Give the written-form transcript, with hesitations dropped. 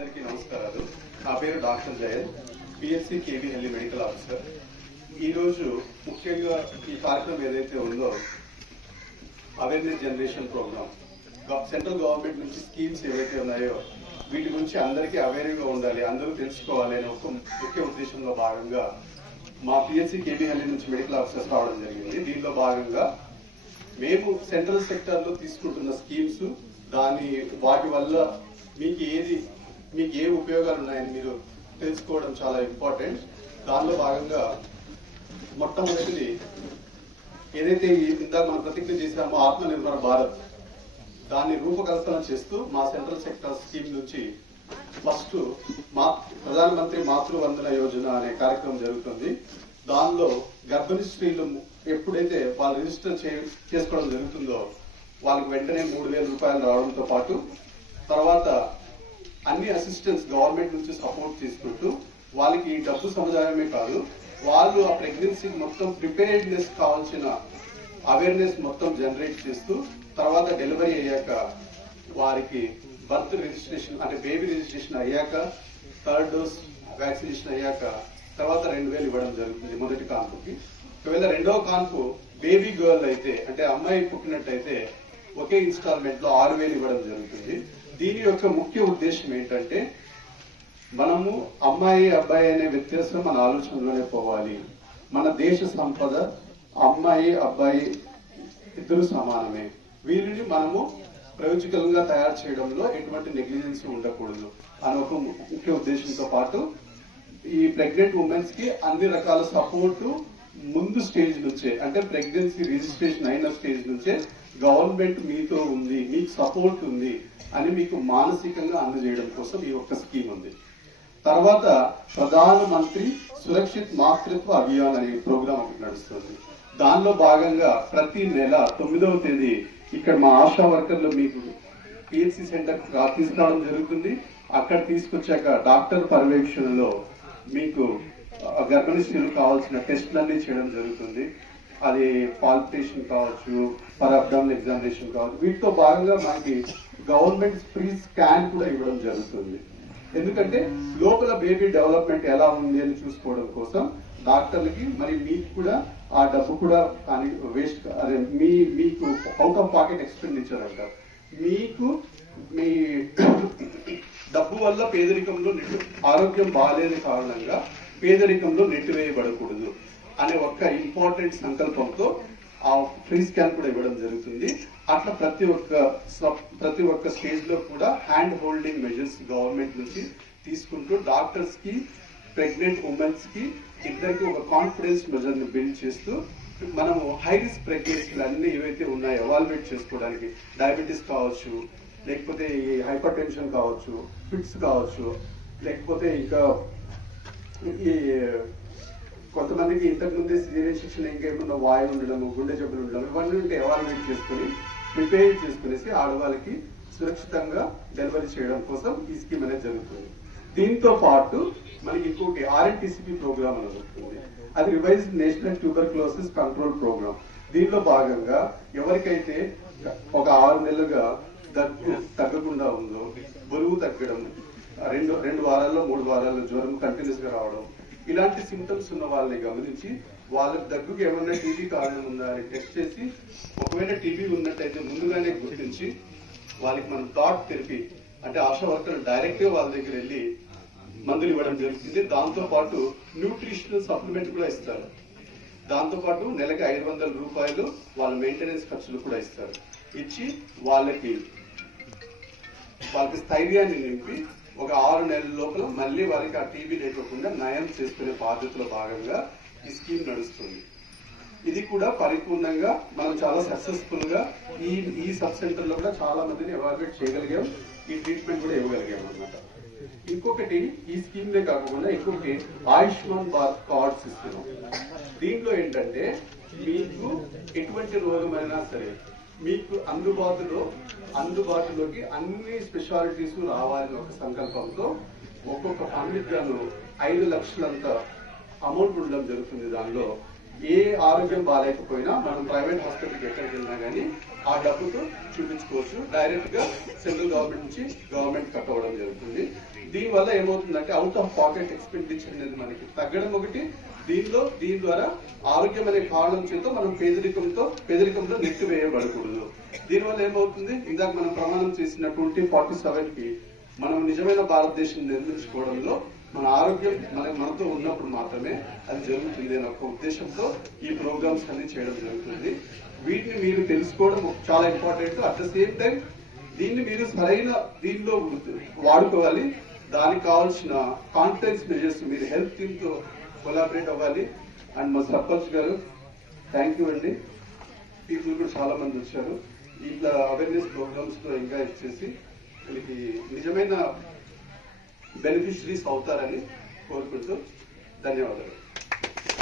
అందరికీ నమస్కారాలు. నా పేరు డాక్టర్ జయన్, పిఎస్సి కేవీహెల్లి మెడికల్ ఆఫీసర్. ఈరోజు ముఖ్యంగా ఈ కార్యక్రమం ఏదైతే ఉందో awareness generation programme, central government నుంచి స్కీమ్స్ ఏవైతే ఉన్నాయో వీటి గురించి అందరికీ అవేర్గా ఉండాలి, అందరూ తెలుసుకోవాలి అనే ఒక ముఖ్య ఉద్దేశంలో భాగంగా మా పిఎస్సి కేవీహెల్లి నుంచి మెడికల్ ఆఫీసర్స్ రావడం జరిగింది. దీనిలో భాగంగా మేము సెంట్రల్ సెక్టర్ లో తీసుకుంటున్న స్కీమ్స్, వాటి వల్ల మీకు ఏ ఉపయోగాలు ఉన్నాయని మీరు తెలుసుకోవడం చాలా ఇంపార్టెంట్. దానిలో భాగంగా మొట్టమొదటిది ఏదైతే ఇందాక మనం ప్రతిజ్ఞ చేశామో ఆత్మనిర్భర భారత్, దాన్ని రూపకల్పన చేస్తూ మా సెంట్రల్ సెక్టర్ స్కీమ్ నుంచి ఫస్ట్ ప్రధానమంత్రి మాతృవందన యోజన అనే కార్యక్రమం జరుగుతుంది. దానిలో గర్భిణీ స్త్రీలు ఎప్పుడైతే వాళ్ళు రిజిస్టర్ చేసుకోవడం జరుగుతుందో వాళ్ళకి వెంటనే 3,000 రూపాయలు రావడంతో పాటు తర్వాత అన్ని అసిస్టెన్స్ గవర్నమెంట్ నుంచి సపోర్ట్ తీసుకుంటూ వాళ్ళకి డబ్బు సముదాయమే కాదు, వాళ్ళు ఆ ప్రెగ్నెన్సీకి మొత్తం ప్రిపేర్డ్నెస్ కావాల్సిన అవేర్నెస్ మొత్తం జనరేట్ చేస్తూ తర్వాత డెలివరీ అయ్యాక వారికి బర్త్ రిజిస్ట్రేషన్ అంటే బేబీ రిజిస్ట్రేషన్ అయ్యాక, థర్డ్ డోస్ వ్యాక్సినేషన్ అయ్యాక తర్వాత 2,000 ఇవ్వడం జరుగుతుంది మొదటి కాన్పుకి. ఒకవేళ రెండవ కాన్పు బేబీ గర్ల్ అయితే అంటే అమ్మాయి పుట్టినట్టయితే ఒకే ఇన్స్టాల్మెంట్ లో 6,000 ఇవ్వడం జరుగుతుంది. దీని యొక్క ముఖ్య ఉద్దేశం ఏంటంటే మనము అమ్మాయి అబ్బాయి అనే వ్యత్యాసం మన ఆలోచనలోనే పోవాలి. మన దేశ సంపద అమ్మాయి అబ్బాయి ఇద్దరు సమానమే. వీరిని మనము ప్రయోజకంగా తయారు చేయడంలో ఎటువంటి నెగ్లిజెన్స్ ఉండకూడదు అని ఒక ముఖ్య ఉద్దేశంతో పాటు ఈ ప్రెగ్నెంట్ ఉమెన్స్ కి అన్ని రకాల సపోర్టు ముందు స్టేజ్ నుంచే అంటే ప్రెగ్నెన్సీ రిజిస్ట్రేషన్ అయిన స్టేజ్ నుంచే గవర్నమెంట్ మీతో ఉంది, మీకు సపోర్ట్ ఉంది అని మీకు మానసికంగా అందజేయడం కోసం ఈ ఒక్క స్కీమ్ ఉంది. తర్వాత ప్రధాన మంత్రి సురక్షిత్ మాతృత్వ అభియాన్ అనే ప్రోగ్రామ్ ఒకటి నడుస్తుంది. దానిలో భాగంగా ప్రతి నెల 9వ తేదీ ఇక్కడ మా ఆశా వర్కర్లు మీకు పిహెచ్సి సెంటర్ తీసుకురావడం జరుగుతుంది. అక్కడ తీసుకొచ్చాక డాక్టర్ పర్యవేక్షణలో మీకు గర్భిణీ స్త్రీలు కావాల్సిన టెస్టులన్నీ చేయడం జరుగుతుంది. అది పాల్పిటేషన్ కావచ్చు, పర్ అబ్డామినల్ ఎగ్జామినేషన్ కావచ్చు. వీటితో భాగంగా మనకి గవర్నమెంట్ ఫ్రీ స్కాన్ కూడా ఇవ్వడం జరుగుతుంది. ఎందుకంటే లోపల బేబీ డెవలప్మెంట్ ఎలా ఉంది అని చూసుకోవడం కోసం డాక్టర్లకి, మరి మీకు కూడా ఆ డబ్బు కూడా కానీ వేస్ట్ అదే మీకు అవుట్ ఆఫ్ పాకెట్ ఎక్స్పెండిచర్ అంటారు. మీకు మీ డబ్బు వల్ల పేదరికంలో ఆరోగ్యం బాగాలేని కారణంగా పేదరికంలో నెట్టివేయబడకూడదు అనే ఒక ఇంపార్టెంట్ సంకల్పంతో ఆ ఫ్రీ స్కాన్ కూడా ఇవ్వడం జరుగుతుంది. అట్లా ప్రతి ఒక్క స్టేజ్ లో కూడా హ్యాండ్ హోల్డింగ్ మెజర్స్ గవర్నమెంట్ నుంచి తీసుకుంటూ డాక్టర్స్ కి ప్రెగ్నెంట్ ఉమెన్స్ కి ఇద్దరికి ఒక కాన్ఫిడెన్స్ మెజర్ ని బిల్డ్ చేస్తూ మనము హై రిస్క్ ప్రెగ్నెన్సీలు అన్ని ఏవైతే ఉన్నాయో ఎవాల్యుయేట్ చేసుకోవడానికి డయాబెటీస్ కావచ్చు, లేకపోతే హైపర్ టెన్షన్ కావచ్చు, ఫిట్స్ కావచ్చు, లేకపోతే ఇంకా ఈ కొంతమందికి ఇంతకుముందే సిజేరియన్ శిక్షణ ఇంకేమన్నా వాయువు ఉండడం, గుండె జబ్బులు ఉండడం, ఇవన్నీ ఉంటే ఎవాల్యుయేట్ చేసుకుని ప్రిపేర్ చేసుకునేసి ఆడవాళ్ళకి సురక్షితంగా డెలివరీ చేయడం కోసం ఈ స్కీమ్ అనేది జరుగుతుంది. దీంతో పాటు మనకి ఇంకోటి RNTCP ప్రోగ్రామ్ అని జరుగుతుంది. అది revised national tuberculosis control programme. దీనిలో భాగంగా ఎవరికైతే ఒక 6 నెలలుగా దగ్గు తగ్గకుండా ఉందో, బరువు తగ్గడం, 2 వారాల్లో 3 వారాల్లో జ్వరం కంటిన్యూస్ గా రావడం, ఇలాంటి సింటమ్స్ ఉన్న వాళ్ళని గమనించి వాళ్ళకి దగ్గుకి ఏమన్నా టీబీ కారణం ఉందా అని టెస్ట్ చేసి ఒకవేళ టీబీ ఉన్నట్టయితే ముందుగానే గుర్తించి వాళ్ళకి మనం థాట్ థెరపీ అంటే ఆశా వర్కర్లు డైరెక్ట్ గా వాళ్ళ దగ్గర వెళ్ళి మందులు ఇవ్వడం జరుగుతుంది. దాంతో పాటు న్యూట్రిషనల్ సప్లిమెంట్ కూడా ఇస్తారు. దాంతో పాటు నెలకి 500 రూపాయలు వాళ్ళ మెయింటెనెన్స్ ఖర్చులు కూడా ఇస్తారు. ఇచ్చి వాళ్ళకి స్థైర్యాన్ని నింపి ఒక 6 నెలల లోపల మళ్ళీ వారికి ఆ టీబీ లేకుండా నయం చేసుకునే బాధ్యతలో భాగంగా ఈ స్కీమ్ నడుస్తుంది. ఇది కూడా పరిపూర్ణంగా మనం చాలా సక్సెస్ఫుల్ గా ఈ సబ్ సెంటర్ లో కూడా చాలా మందిని ఎవాల్యుయేట్ చేయగలిగాం, ఈ ట్రీట్మెంట్ కూడా ఇవ్వగలిగాం అన్నమాట. ఇంకొకటి ఈ స్కీమ్ లే కాకుండా ఇంకొకటి ఆయుష్మాన్ భారత్ కార్డ్స్ ఇస్తున్నాం. దీంట్లో ఏంటంటే మీకు ఎటువంటి రోగమైనా సరే మీకు అందుబాటులోకి అన్ని స్పెషాలిటీస్ రావాలని ఒక సంకల్పంతో ఒక్కొక్క ఫ్యామిలీకి 5 లక్షలంత అమౌంట్ ఉండడం జరుగుతుంది. దానిలో ఏ ఆరోగ్యం బాగాలేకపోయినా మనం ప్రైవేట్ హాస్పిటల్కి ఎక్కడికి వెళ్ళినా కానీ ఆ డబ్బుతో చూపించుకోవచ్చు. డైరెక్ట్ గా సెంట్రల్ గవర్నమెంట్ నుంచి గవర్నమెంట్ కట్టవడం జరుగుతుంది. దీనివల్ల ఏమవుతుందంటే అవుట్ ఆఫ్ పాకెట్ ఎక్స్పెండిచర్ అనేది మనకి తగ్గడం ఒకటి, దీని ద్వారా ఆరోగ్యం అనే కారణం చేత మనం పేదరికంలో నెట్టివేయబడకూడదు. దీనివల్ల ఏమవుతుంది, ఇందాక మనం ప్రమాణం చేసినటువంటి 47 కి మనం నిజమైన భారతదేశం నిర్మించుకోవడంలో మన ఆరోగ్యం మనతో ఉన్నప్పుడు మాత్రమే అది జరుగుతుంది అనే ఒక ఉద్దేశంతో ఈ ప్రోగ్రామ్స్ అన్ని చేయడం జరుగుతుంది. వీటిని మీరు తెలుసుకోవడం చాలా important. At the same time దీన్ని మీరు సరైన దీనిలో వాడుకోవాలి. దానికి కావాల్సిన కాన్ఫిడెన్స్ మెజర్స్ మీరు హెల్త్ టీమ్ తో కొలాబరేట్ అవ్వాలి. అండ్ మా సర్పంచ్ గారు థ్యాంక్ యూ అండి. పీపుల్ కూడా చాలా మంది వచ్చారు. ఇట్లా అవేర్నెస్ ప్రోగ్రామ్స్ లో ఇంకా ఇచ్చేసి వీళ్ళకి నిజమైన బెనిఫిషరీస్ అవుతారని కోరుకుంటూ ధన్యవాదాలు.